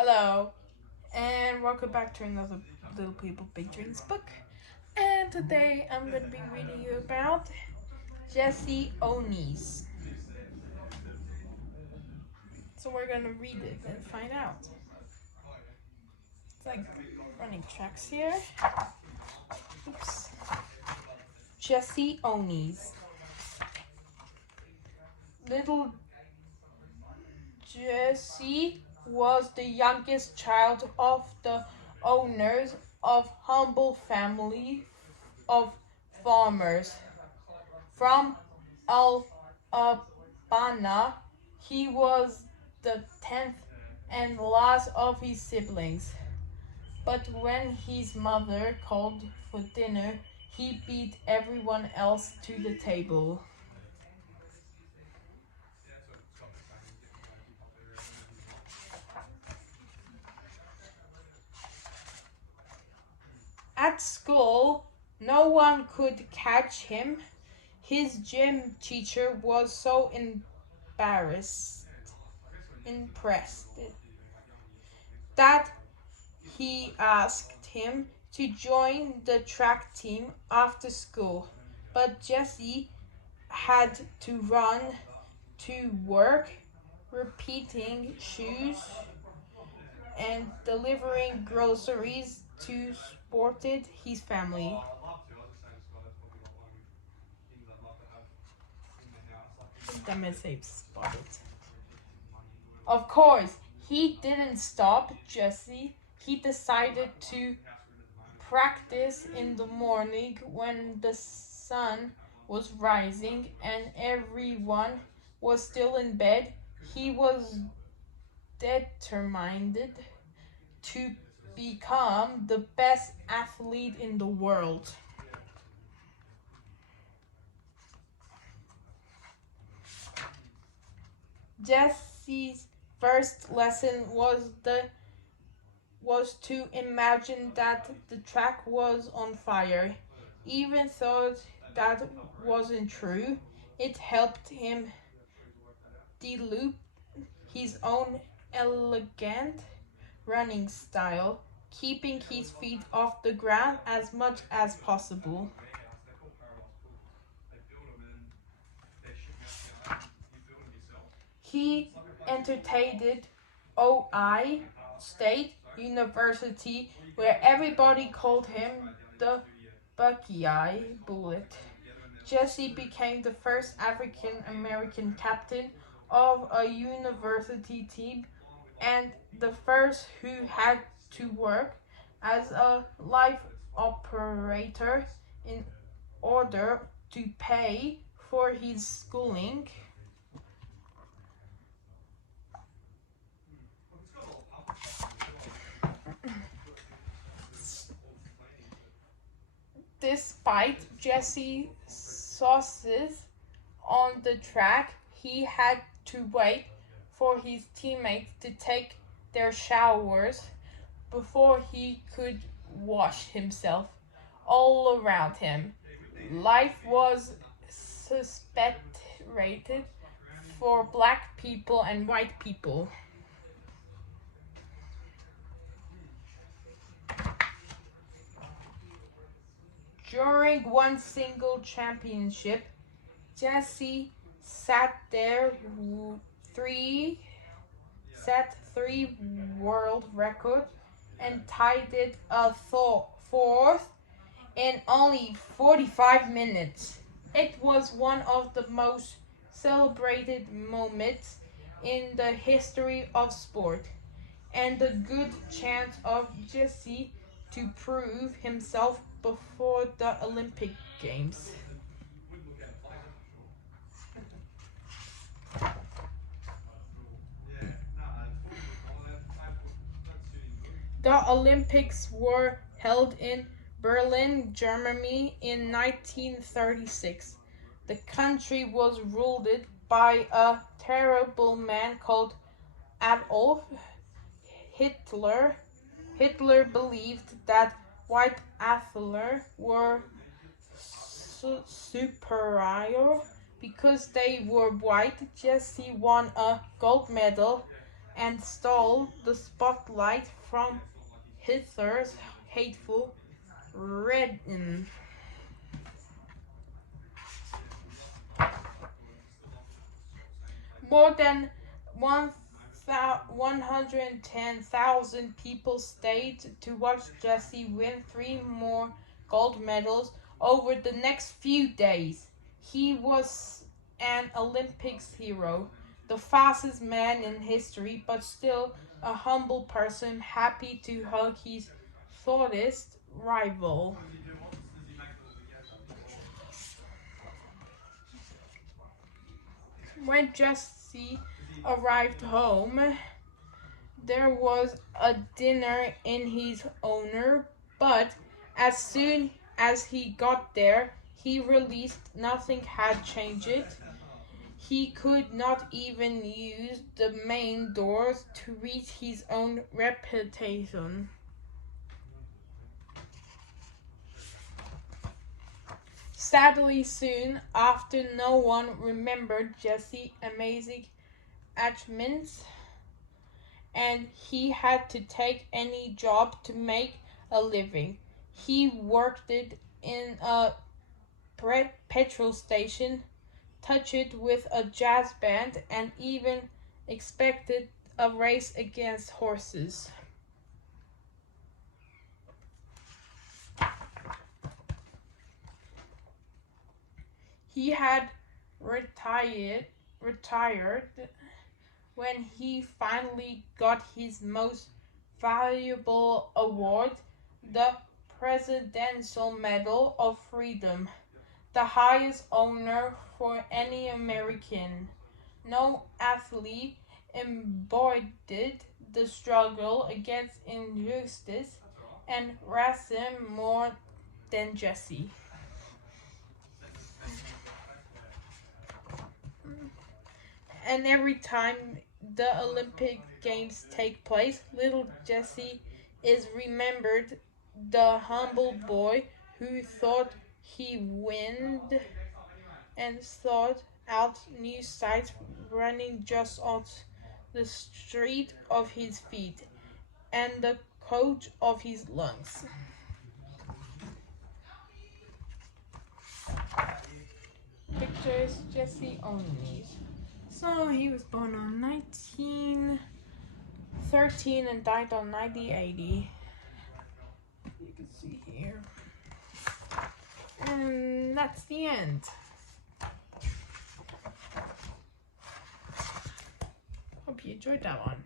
Hello, and welcome back to another Little People Big Dreams book. And today I'm going to be reading you about Jesse Owens. So we're going to read it and find out. It's like running tracks here. Oops. Jesse Owens. Little Jesse was the youngest child of the owners of humble family of farmers. From Alabama, he was the 10th and last of his siblings. But when his mother called for dinner, he beat everyone else to the table. At school, no one could catch him. His gym teacher was so impressed that he asked him to join the track team after school. But Jesse had to run to work, repeating shoes and delivering groceries to supported his family. The message spotted. Of course, he didn't stop Jesse. He decided to practice in the morning when the sun was rising and everyone was still in bed. He was determined to become the best athlete in the world. Jesse's first lesson was to imagine that the track was on fire. Even though that wasn't true, it helped him develop his own elegant running style, keeping his feet off the ground as much as possible. He entered OI State University, where everybody called him the Buckeye Bullet. Jesse became the first African American captain of a university team and the first who had to work as a life operator in order to pay for his schooling. Despite Jesse's success on the track, he had to wait for his teammates to take their showers before he could wash himself all around him. Life was separated for black people and white people. During one single championship, Jesse three set three world record and tied it a fourth in only 45 minutes. It was one of the most celebrated moments in the history of sport, and a good chance of Jesse to prove himself before the Olympic Games. The Olympics were held in Berlin, Germany in 1936. The country was ruled by a terrible man called Adolf Hitler. Hitler believed that white athletes were superior because they were white. Jesse won a gold medal and stole the spotlight from Hitler's hateful Reden. More than 110,000 people stayed to watch Jesse win 3 more gold medals over the next few days. He was an Olympics hero, the fastest man in history, but still a humble person happy to hug his shortest rival. When Jesse arrived home, there was a dinner in his honor, but as soon as he got there, he realized nothing had changed. He could not even use the main doors to reach his own reputation. Sadly, soon after, no one remembered Jesse's amazing achievements, and he had to take any job to make a living. He worked in a petrol station, touched with a jazz band, and even expected a race against horses. He had retired when he finally got his most valuable award, the Presidential Medal of Freedom, the highest honor for any American. No athlete embodied the struggle against injustice and racism more than Jesse. And every time the Olympic Games take place, little Jesse is remembered, the humble boy who thought he winned and sought out new sights, running just off the street of his feet and the coach of his lungs. Pictures Jesse Owens. So he was born on 1913 and died on 1980. You can see here. And that's the end. Hope you enjoyed that one.